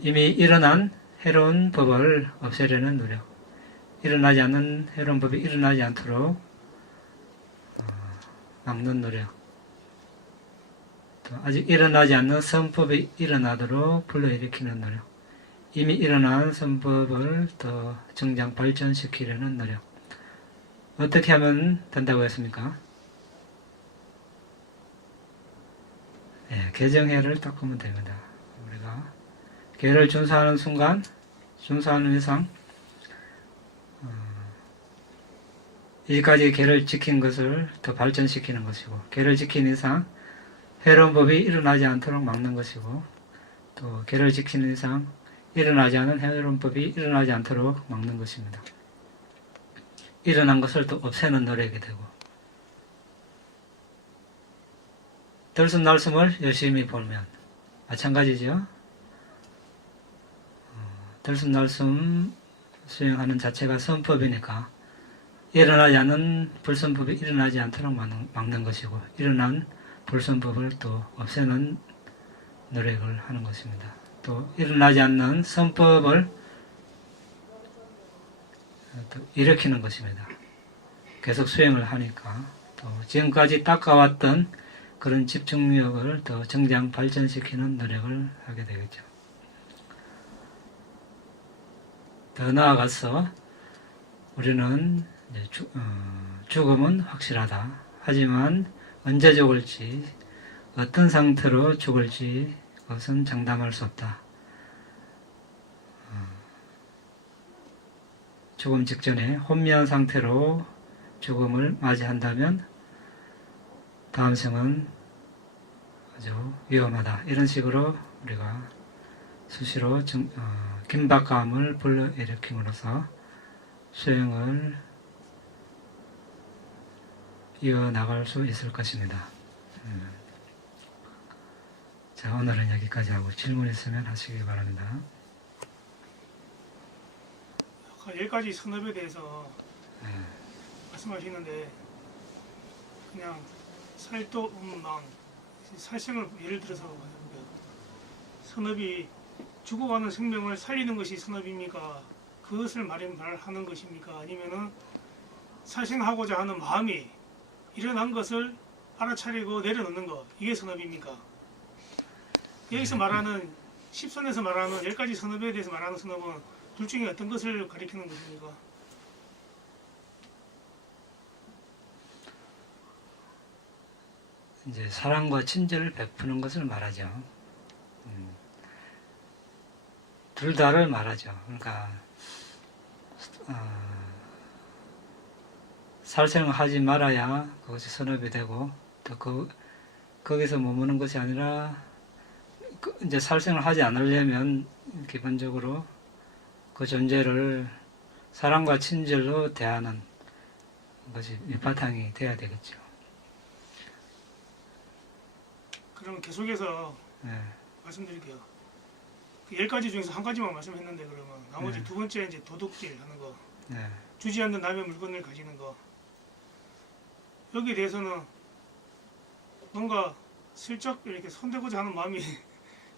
이미 일어난 해로운 법을 없애려는 노력, 일어나지 않는 해로운 법이 일어나지 않도록 막는 노력, 또 아직 일어나지 않는 선법이 일어나도록 불러일으키는 노력, 이미 일어난 선법을 더 정장 발전시키려는 노력. 어떻게 하면 된다고 했습니까? 개정해를 닦으면 됩니다. 우리가 개를 준수하는 순간, 준수하는 이상 이까지 계를 지킨 것을 더 발전시키는 것이고, 계를 지킨 이상 해로운 법이 일어나지 않도록 막는 것이고, 또 계를 지키는 이상 일어나지 않은 해로운 법이 일어나지 않도록 막는 것입니다. 일어난 것을 또 없애는 노력이 되고, 들숨날숨을 열심히 보면 마찬가지죠. 들숨날숨 수행하는 자체가 선법이니까 일어나지 않는 불선법이 일어나지 않도록 막는 것이고, 일어난 불선법을 또 없애는 노력을 하는 것입니다. 또 일어나지 않는 선법을 또 일으키는 것입니다. 계속 수행을 하니까 또 지금까지 닦아왔던 그런 집중력을 더 정장 발전시키는 노력을 하게 되겠죠. 더 나아가서 우리는 이제 죽음은 확실하다. 하지만 언제 죽을지, 어떤 상태로 죽을지 그것은 장담할 수 없다. 죽음 직전에 혼미한 상태로 죽음을 맞이한다면 다음 생은 아주 위험하다. 이런 식으로 우리가 수시로 긴박감을 불러일으킴으로써 수행을 이어나갈 수 있을 것입니다. 자, 오늘은 여기까지 하고 질문 있으면 하시기 바랍니다. 아까 10가지 선업에 대해서 말씀하시는데 그냥 살도 음망 살생을 예를 들어서 말해볼게요. 선업이 죽어가는 생명을 살리는 것이 선업입니까? 그것을 말하는 것입니까? 아니면은 살생하고자 하는 마음이 일어난 것을 알아차리고 내려놓는 것, 이게 선업입니까? 여기서 말하는 10선에서 말하는 10가지 선업에 대해서 말하는 선업은 둘 중에 어떤 것을 가리키는 것입니까? 이제 사랑과 친절을 베푸는 것을 말하죠. 둘 다를 말하죠. 그러니까 살생을 하지 말아야 그것이 선업이 되고, 또 거기서 머무는 것이 아니라 이제 살생을 하지 않으려면 기본적으로 그 존재를 사랑과 친절로 대하는 것이 밑바탕이 돼야 되겠죠. 그러면 계속해서 네. 말씀드릴게요. 그 10가지 중에서 한 가지만 말씀했는데 그러면 나머지 네. 두 번째 이제 도둑질 하는 거, 네. 주지 않는 남의 물건을 가지는 거, 여기에 대해서는 뭔가 슬쩍 이렇게 손대고자 하는 마음이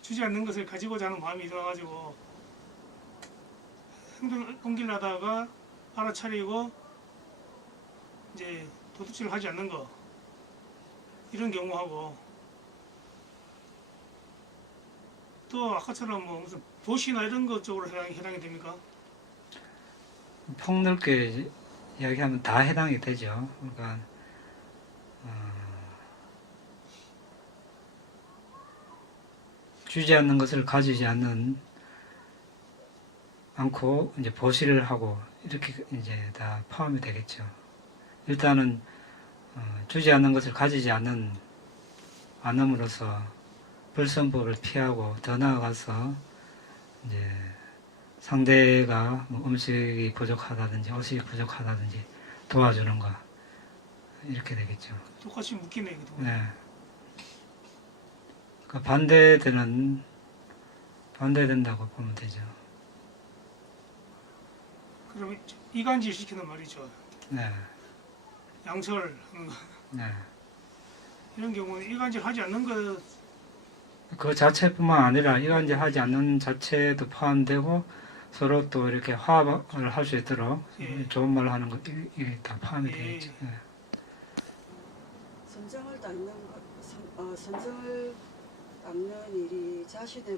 주지 않는 것을 가지고자 하는 마음이 일어나가지고 행동을 옮기려다가 알아차리고 이제 도둑질을 하지 않는 거, 이런 경우하고, 또 아까처럼 뭐 무슨 도시나 이런 것 쪽으로 해당이 됩니까? 폭넓게 이야기하면 다 해당이 되죠. 그러니까 주지 않는 것을 가지지 않고 이제 보시를 하고 이렇게 이제 다 포함이 되겠죠. 일단은 주지 않는 것을 가지지 않음으로써 불선법을 피하고, 더 나아가서 이제 상대가 뭐 음식이 부족하다든지 옷이 부족하다든지 도와주는 거, 이렇게 되겠죠. 똑같이 묶이네 이거. 네. 그러니까 반대된다고 보면 되죠. 그럼 이간질 시키는 말이죠. 네. 양설 하는 거. 네. 이런 경우는 이간질 하지 않는 것, 그 자체뿐만 아니라 이간질 하지 않는 자체도 포함되고, 서로 또 이렇게 화합을 할 수 있도록 좋은 말을 하는 것, 이게 다 포함이 되겠죠. 네. 선정을 닦는 일이 자신의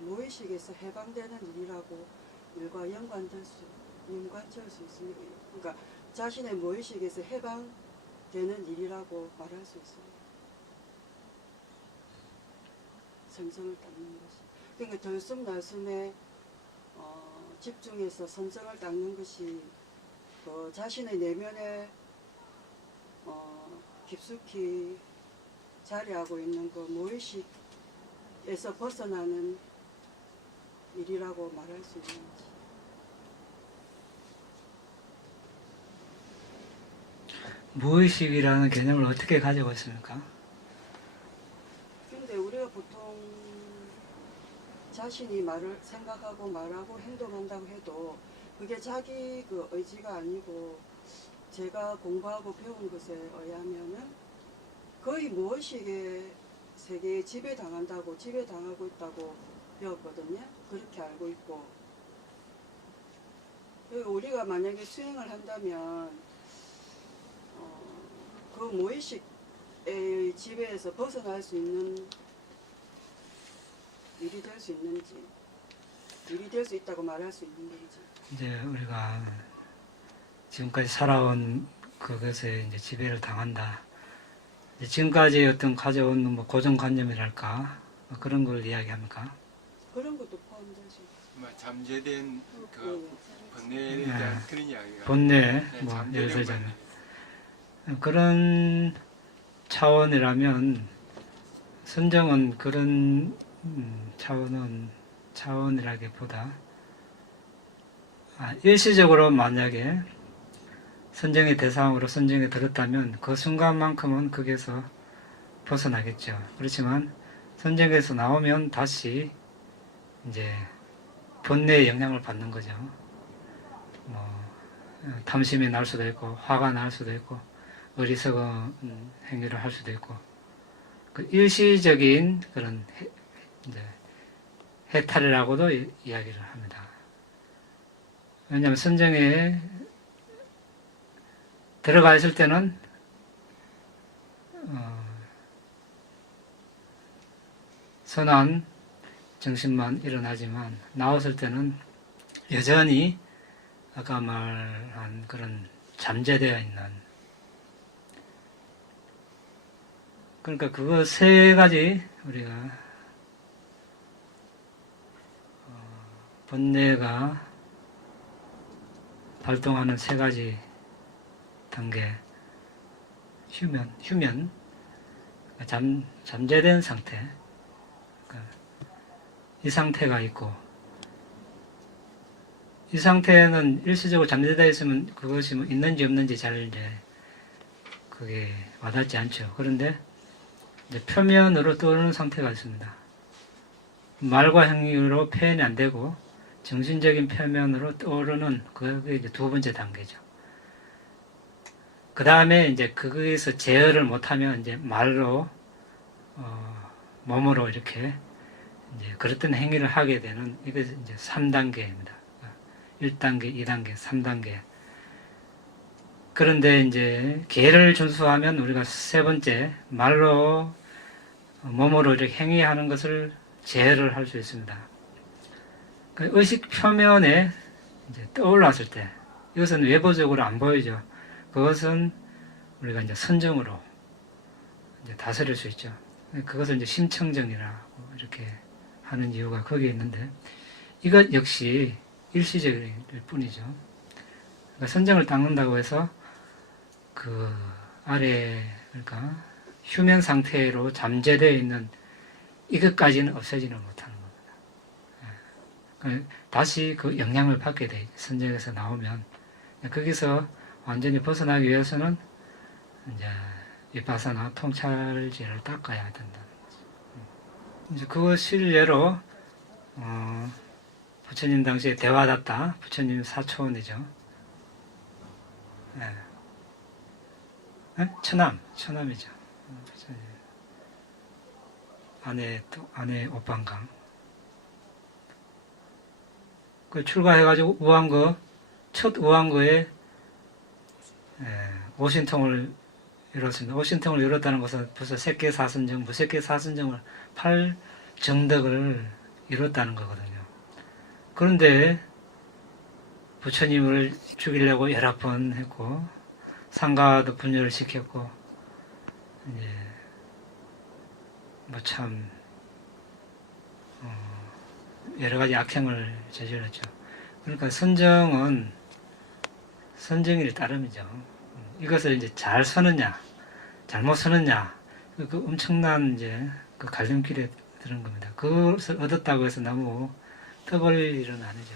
무의식에서 해방되는 일이라고 일과 연관될 수 있습니다. 그러니까 자신의 무의식에서 해방되는 일이라고 말할 수 있습니다. 선정을 닦는 것이. 그러니까 들숨날숨에 집중해서 선정을 닦는 것이 그 자신의 내면에 깊숙이 자리하고 있는 그 무의식에서 벗어나는 일이라고 말할 수 있는지. 무의식이라는 개념을 어떻게 가지고 있습니까? 근데 우리가 보통 자신이 말을 생각하고 말하고 행동한다고 해도 그게 자기 그 의지가 아니고 제가 공부하고 배운 것에 의하면은 거의 무의식의 세계에 지배당한다고 지배당하고 있다고 배웠거든요. 그렇게 알고 있고 그리고 우리가 만약에 수행을 한다면 그 무의식의 지배에서 벗어날 수 있는 일이 될 수 있는지 일이 될 수 있다고 말할 수 있는 건지. 이제 우리가 지금까지 살아온 그것에 이제 지배를 당한다. 이제 지금까지 어떤 가져온 뭐 고정관념이랄까 뭐 그런 걸 이야기합니까? 그런 것도 포함될 수 있고. 뭐 잠재된 그 네. 번뇌에 네. 대한 그런 이야기가. 본뇌 네, 뭐 잠재된 예를 들자면 번뇌. 그런 차원이라면 선정은 그런 차원이라기보다 일시적으로 만약에 선정의 대상으로 선정이 들었다면 그 순간만큼은 거기에서 벗어나겠죠. 그렇지만 선정에서 나오면 다시 이제 본뇌의 영향을 받는 거죠. 뭐 탐심이 날 수도 있고 화가 날 수도 있고 어리석은 행위를 할 수도 있고 그 일시적인 그런 이제 해탈이라고도 이야기를 합니다. 왜냐하면 선정에 들어가 있을 때는 선한 정신만 일어나지만 나왔을 때는 여전히 아까 말한 그런 잠재되어 있는 그러니까 그거 세 가지 우리가 번뇌가 발동하는 세 가지 단계 휴면 잠재된 상태 이 상태가 있고 이 상태는 일시적으로 잠재되어 있으면 그것이 뭐 있는지 없는지 잘 이제 그게 와닿지 않죠. 그런데 이제 표면으로 떠오르는 상태가 있습니다. 말과 행위로 표현이 안 되고 정신적인 표면으로 떠오르는 그게 이제 두 번째 단계죠. 그 다음에 이제 거기에서 제어를 못하면 이제 말로 몸으로 이렇게 이제 그랬던 행위를 하게 되는 이게 이제 3단계입니다. 1단계, 2단계, 3단계. 그런데 이제 계를 준수하면 우리가 세 번째 말로 몸으로 이렇게 행위하는 것을 제어를 할 수 있습니다. 그 의식 표면에 이제 떠올랐을 때 이것은 외부적으로 안 보이죠. 그것은 우리가 이제 선정으로 이제 다스릴 수 있죠. 그것을 이제 심청정이라고 이렇게 하는 이유가 거기에 있는데 이것 역시 일시적일 뿐이죠. 그러니까 선정을 닦는다고 해서 그 아래 그러니까 휴면 상태로 잠재되어 있는 이것까지는 없애지는 못하는 겁니다. 다시 그 영향을 받게 돼 선정에서 나오면 거기서 완전히 벗어나기 위해서는 이제 위파사나 통찰제를 닦아야 된다는 거죠. 이제 그거 실례로 부처님 당시에 대화다tta 부처님 사초원이죠. 네. 네? 처남이죠. 부처님. 아내 오빵강. 그 출가해가지고 우왕거 첫 우왕거에 오신통을 이뤘습니다. 오신통을 이뤘다는 것은 벌써 색계 사선정, 무색계 사선정을 8정덕을 이뤘다는 거거든요. 그런데 부처님을 죽이려고 여러 번 했고 상가도 분열을 시켰고 이제 뭐 참 여러 가지 악행을 저질렀죠. 그러니까 선정은 선정일 따름이죠. 이것을 이제 잘 서느냐, 잘못 서느냐, 그 엄청난 이제 그 갈림길에 드는 겁니다. 그것을 얻었다고 해서 너무 떠벌릴 일은 아니죠.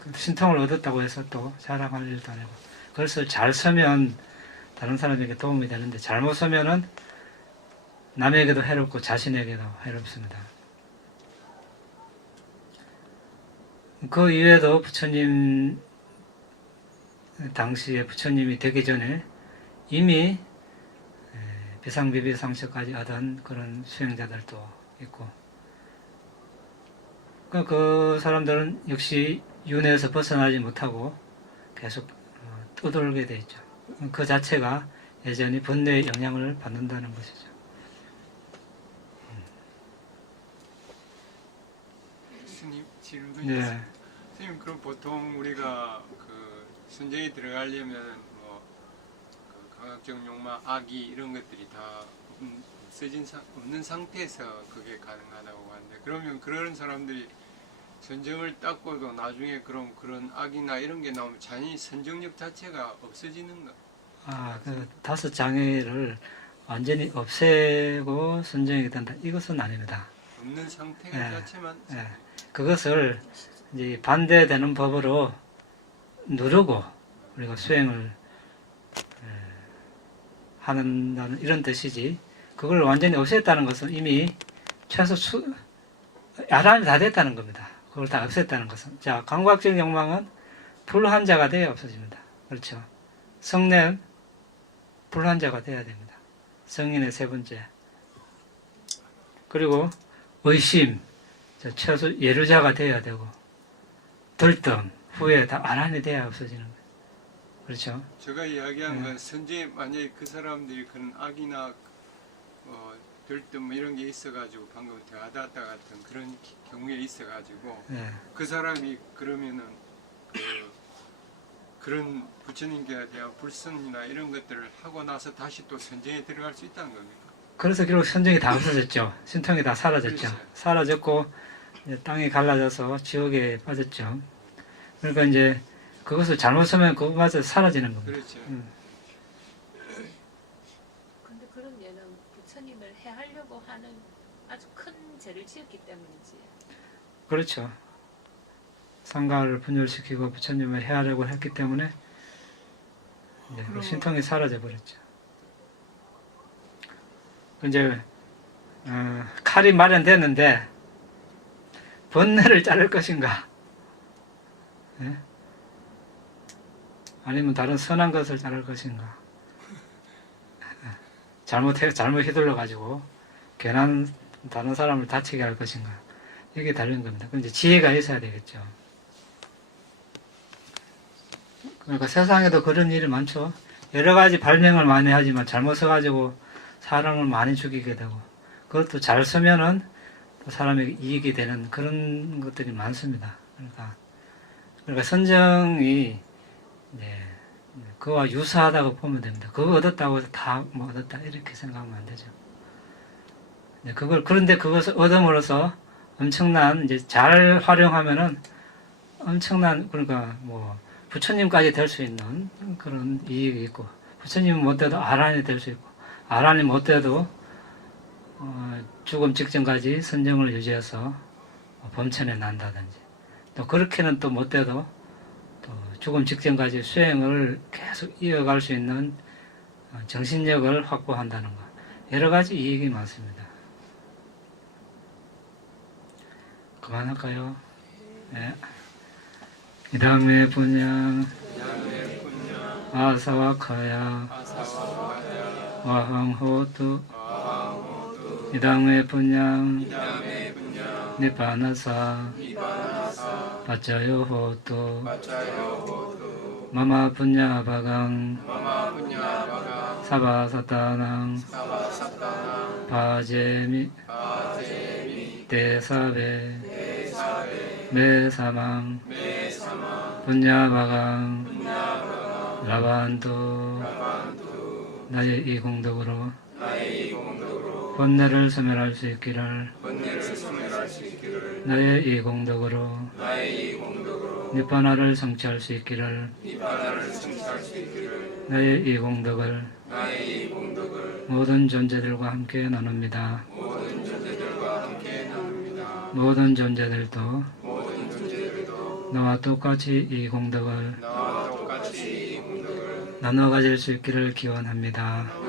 그 신통을 얻었다고 해서 또 자랑할 일도 아니고, 그것을 잘 서면 다른 사람에게 도움이 되는데 잘못 서면은 남에게도 해롭고 자신에게도 해롭습니다. 그 이외에도 부처님 당시에 부처님이 되기 전에 이미 비상비비상처까지 얻은 그런 수행자들도 있고, 그 사람들은 역시 윤회에서 벗어나지 못하고 계속 떠돌게 돼 있죠. 그 자체가 여전히 번뇌의 영향을 받는다는 것이죠. 스님 질문이 네. 있어요. 스님, 그럼 보통 우리가 그 선정에 들어가려면 뭐 그 강압적 욕망, 악의 이런 것들이 다 없는 상태에서 그게 가능하다고 하는데, 그러면 그런 사람들이 선정을 닦고도 나중에 그런 악이나 이런 게 나오면 자연히 선정력 자체가 없어지는가? 그 다섯 장애를 완전히 없애고 선정이 된다. 이것은 아닙니다. 없는 상태가 네. 자체만 예, 그것을 이제 반대되는 법으로 누르고 우리가 수행을 하는다는 이런 뜻이지, 그걸 완전히 없앴다는 것은 이미 최소 야란이 다 됐다는 겁니다. 그걸 다 없앴다는 것은. 자, 감각적 욕망은 불환자가 돼야 없어집니다. 그렇죠? 성냄, 불환자가 돼야 됩니다. 성인의 세 번째. 그리고 의심, 최소 예루자가 돼야 되고, 들뜸, 후회 다 아란이 돼야 없어지는 거예요. 그렇죠? 제가 이야기한 네. 건 선제 만약에 그 사람들이 그런 악이나 들뜸 뭐 이런 게 있어가지고 방금 대하다타 같은 그런 경우에 있어가지고 네. 그 사람이 그러면은 그런 부처님께 대한 불선이나 이런 것들을 하고 나서 다시 또 선제에 들어갈 수 있다는 겁니까? 그래서 결국 선정이 다 없어졌죠. 신통이 다 사라졌죠. 그렇죠. 사라졌고 이제 땅이 갈라져서 지옥에 빠졌죠. 그러니까 이제 그것을 잘못 쓰면 그것마저 사라지는 겁니다. 그렇죠. 근데 그런 예는 부처님을 해하려고 하는 아주 큰 죄를 지었기 때문이지. 그렇죠. 상가를 분열시키고 부처님을 해하려고 했기 때문에 이제 그 신통이 사라져 버렸죠. 이제 칼이 마련됐는데 번뇌를 자를 것인가? 예? 아니면 다른 선한 것을 자를 것인가? 잘못 휘둘러 가지고 괜한 다른 사람을 다치게 할 것인가? 이게 다른 겁니다. 그럼 이제 지혜가 있어야 되겠죠. 그러니까 세상에도 그런 일이 많죠. 여러 가지 발명을 많이 하지만 잘못 써가지고 사람을 많이 죽이게 되고, 그것도 잘 쓰면은 또 사람에게 이익이 되는 그런 것들이 많습니다. 그러니까 선정이 그와 유사하다고 보면 됩니다. 그거 얻었다고 해서 다 뭐 얻었다 이렇게 생각하면 안 되죠. 그런데 그것을 얻음으로써 엄청난 이제 잘 활용하면은 엄청난, 그러니까 뭐 부처님까지 될 수 있는 그런 이익이 있고, 부처님 못 돼도 아란이 될 수 있고, 아란이 못 돼도 죽음 직전까지 선정을 유지해서 범천에 난다든지, 또 그렇게는 또 못 돼도 또 죽음 직전까지 수행을 계속 이어갈 수 있는 정신력을 확보한다는 것, 여러 가지 이익이 많습니다. 그만할까요? 네. 이 다음에 분양 아사와카야 와항호투 이 다음에 분양 니바나사 바짜요호투 마마 분야바강 사바사타낭 바제미 대사베 메사망 분야바강 라반도 나의 이 공덕으로 번뇌를 소멸할 수 있기를 나의 이 공덕으로 니바나를 성취할 수 있기를 나의 이 공덕을 모든 존재들과 함께 나눕니다. 모든 존재들도 나와 똑같이 이 공덕을 나눠 가질 수 있기를 기원합니다.